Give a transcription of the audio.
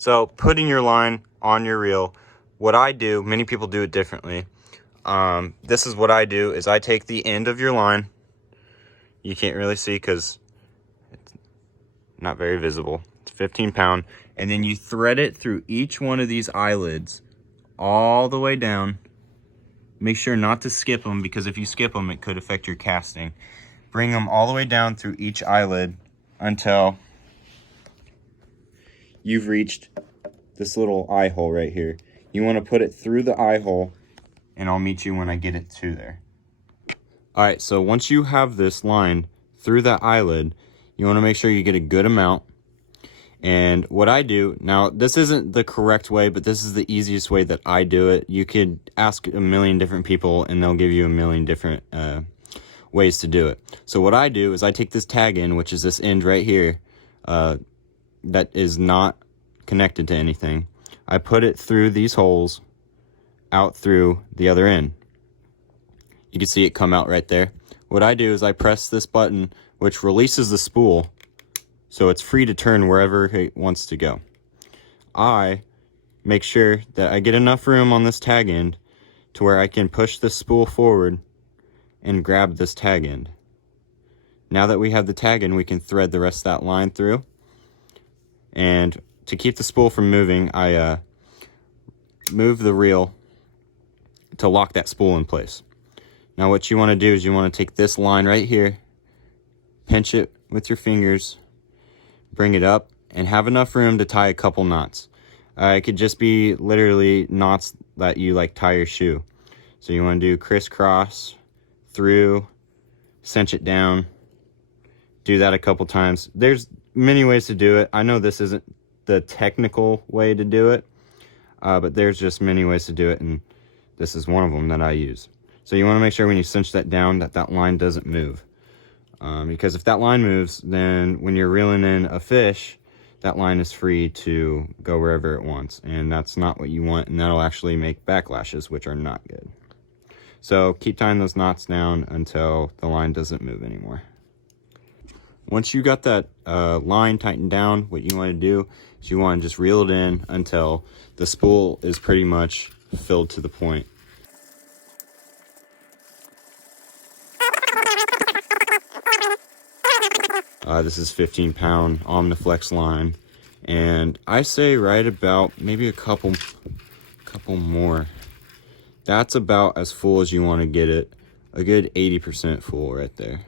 So putting your line on your reel, what I do, many people do it differently. This is what I do, is I take the end of your line. You can't really see because it's not very visible. It's 15 pound. And then you thread it through each one of these eyelids all the way down. Make sure not to skip them, because if you skip them, it could affect your casting. Bring them all the way down through each eyelid until you've reached this little eye hole right here. You want to put it through the eye hole, and I'll meet you when I get it to there. All right, so once you have this line through that eyelid, you want to make sure you get a good amount. And what I do, now this isn't the correct way, but this is the easiest way that I do it. You could ask a million different people and they'll give you a million different ways to do it. So what I do is I take this tag end, which is this end right here, that is not connected to anything. I put it through these holes out through the other end. You can see it come out right there. What I do is I press this button, which releases the spool, so it's free to turn wherever it wants to go. I make sure that I get enough room on this tag end to where I can push the spool forward and grab this tag end. Now that we have the tag end, we can thread the rest of that line through. And to keep the spool from moving, I move the reel to lock that spool in place. Now what you want to do is you want to take this line right here, pinch it with your fingers, bring it up, and have enough room to tie a couple knots. It could just be literally knots that you like tie your shoe. So you want to do crisscross through, cinch it down, do that a couple times. There's many ways to do it. I know this isn't the technical way to do it, but there's just many ways to do it, and this is one of them that I use. So you want to make sure when you cinch that down that that line doesn't move. Because if that line moves, then when you're reeling in a fish, that line is free to go wherever it wants, and that's not what you want, and that'll actually make backlashes, which are not good. So keep tying those knots down until the line doesn't move anymore. Once you got that line tightened down, what you want to do is you want to just reel it in until the spool is pretty much filled to the point. This is 15 pound Omniflex line, and I say right about maybe a couple more. That's about as full as you want to get it. A good 80% full right there.